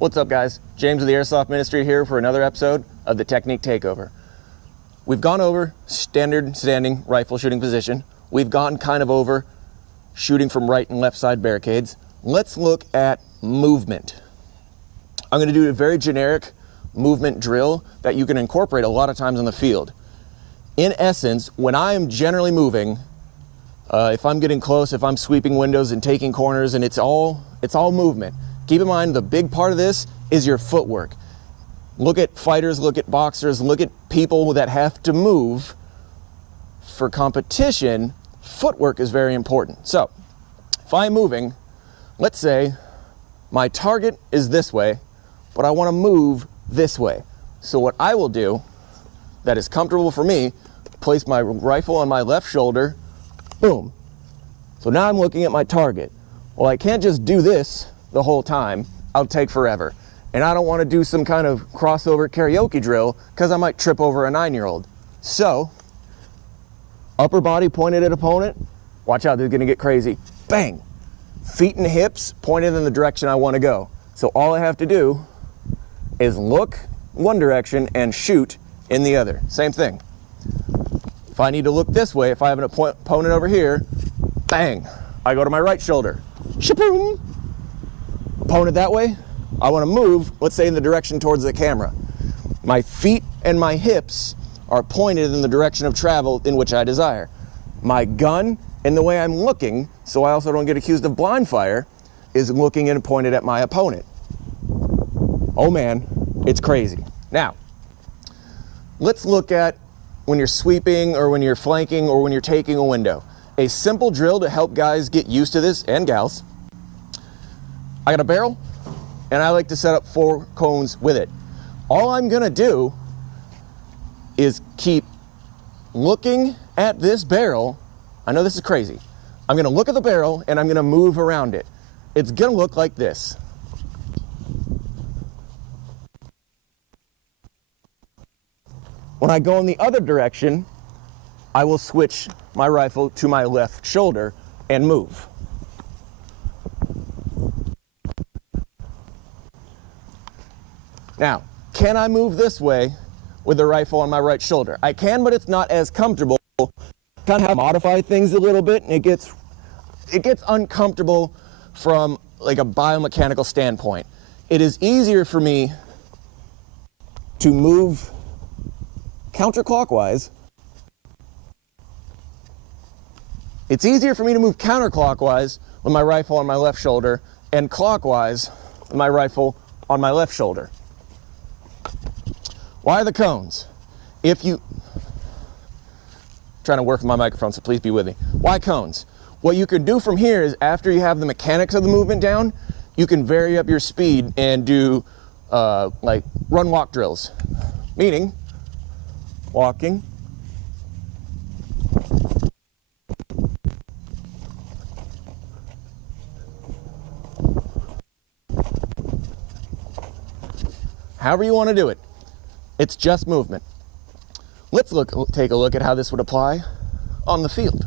What's up, guys? James of the Airsoft Ministry here for another episode of the Technique Takeover. We've gone over standard standing rifle shooting position. We've gone kind of over shooting from right and left side barricades. Let's look at movement. I'm going to do a very generic movement drill that you can incorporate a lot of times in the field. In essence, when I am generally moving, if I'm getting close, if I'm sweeping windows and taking corners, and it's all movement. Keep in mind, the big part of this is your footwork. Look at fighters, look at boxers, look at people that have to move. For competition, footwork is very important. So, if I'm moving, let's say my target is this way, but I want to move this way. So what I will do, that is comfortable for me, place my rifle on my left shoulder, boom. So now I'm looking at my target. Well, I can't just do this the whole time. I'll take forever. And I don't want to do some kind of crossover karaoke drill because I might trip over a 9-year-old. So, upper body pointed at opponent. Watch out, this is going to get crazy. Bang! Feet and hips pointed in the direction I want to go. So all I have to do is look one direction and shoot in the other. Same thing. If I need to look this way, if I have an opponent over here, bang! I go to my right shoulder. Shaboom! Opponent that way, I want to move, let's say in the direction towards the camera. My feet and my hips are pointed in the direction of travel in which I desire. My gun and the way I'm looking, so I also don't get accused of blind fire, is looking and pointed at my opponent. Oh man, it's crazy. Now, let's look at when you're sweeping or when you're flanking or when you're taking a window. A simple drill to help guys get used to this, and gals. I got a barrel, and I like to set up 4 cones with it. All I'm gonna do is keep looking at this barrel. I know this is crazy. I'm gonna look at the barrel and I'm gonna move around it. It's gonna look like this. When I go in the other direction, I will switch my rifle to my left shoulder and move. Now, can I move this way with the rifle on my right shoulder? I can, but it's not as comfortable. Kind of have to modify things a little bit, and it gets uncomfortable from like a biomechanical standpoint. It is easier for me to move counterclockwise. It's easier for me to move counterclockwise with my rifle on my left shoulder and clockwise with my rifle on my left shoulder. Why the cones? Trying to work with my microphone, so please be with me. Why cones? What you can do from here is, after you have the mechanics of the movement down, you can vary up your speed and do like run-walk drills. Meaning, walking, however you want to do it. It's just movement. Let's take a look at how this would apply on the field.